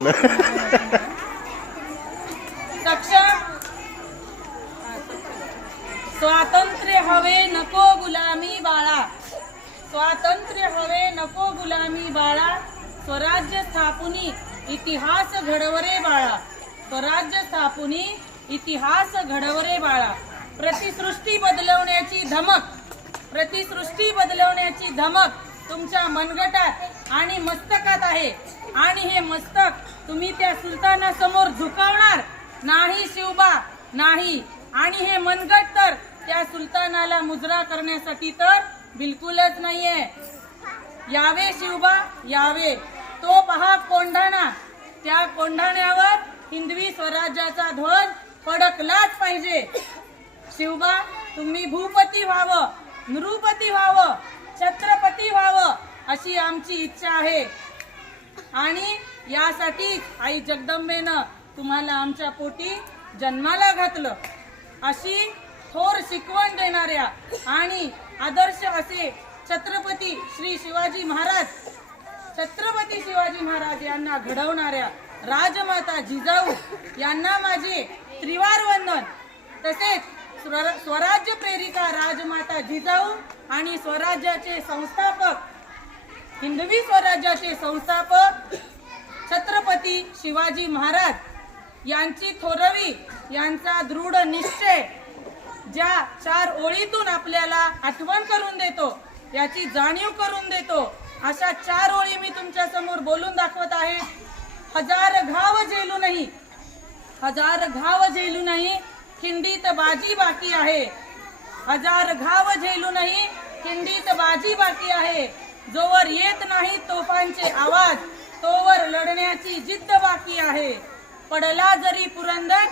सक्षम स्वातंत्र्य हवे नको गुलामी बाळा, स्वातंत्र्य हवे नको गुलामी बाळा, स्वराज्य स्थापुनी इतिहास घडवरे बाळा, स्वराज्य स्थापुनी इतिहास घडवरे बाळा। प्रतिसृष्टी बदलवण्याची धमक, प्रतिसृष्टी बदलवण्याची धमक तुमच्या मनगटात आणि मस्तकात आहे आणि हे मस्तक तुम्ही त्या सुलतानासमोर झुकवणार नाही शिवबा, नाही। आणि हे मनगट तर त्या सुलतानाला मुजरा करण्यासाठी तर बिलकुलच नाहीये। यावे शिवबा यावे, तो पहा कोंढाणा, त्या कोंढाण्यावर हिंदवी स्वराज्याचा ध्वज फडकलाच पाहिजे। शिवबा तुम्ही भूपती व्हावं, नृपती व्हावं, छत्रपती व्हावं अशी आमची इच्छा आहे आणि यासाठी आई जगदंबेनं तुम्हाला आमच्या पोटी जन्माला घातलं। अशी थोर शिकवण देणाऱ्या आणि आदर्श असे छत्रपती श्री शिवाजी महाराज, छत्रपती शिवाजी महाराज यांना घडवणाऱ्या राजमाता जिजाऊ यांना माझे त्रिवार वंदन। तसेच स्वराज्य प्रेरिका राजमाता जिजाऊ आणि स्वराज्याचे संस्थापक, हिंदवी स्वराज्याचे संस्थापक छत्रपती शिवाजी महाराज यांची थोरवी, यांचा दृढ निश्चय ज्या 4 ओळीतून आपल्याला आठवण करून देतो, याची जाणीव करून देतो, अशा 4 ओळी मी तुमच्या समोर बोलून दाखवत आहे। हजार घाव झेलूनही, हजार घाव झेलूनही खिंडीत बाजी बाकी आहे, हजार घाव झेलूनही खिंडीत बाजी बाकी आहे। जोवर येत नाही तोफांचे आवाज, तोवर लढण्याची जिद्द बाकी आहे। पडला जरी पुरंदर,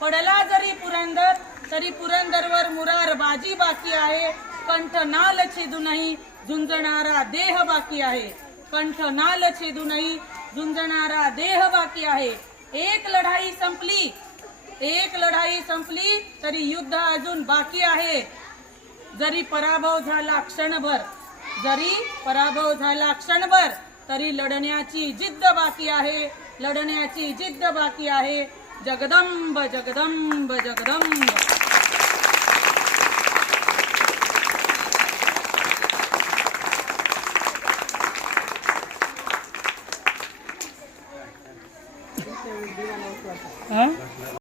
पडला जरी पुरंदर, तरी पुरंदरवर मुरार बाजी बाकी आहे। कंठ नाल छेदूनही झुंजणारा देह बाकी आहे, कंठ नाल छेदूनही झुंजणारा देह बाकी आहे। एक लढाई संपली, एक लढाई संपली तरी युद्ध अजून बाकी आहे। जरी पराभव झाला क्षणभर, जरी पराभव झाला क्षणभर, तरी लढण्याची जिद्द बाकी आहे, लढण्याची जिद्द बाकी आहे। जगदंब जगदंब जगदंब।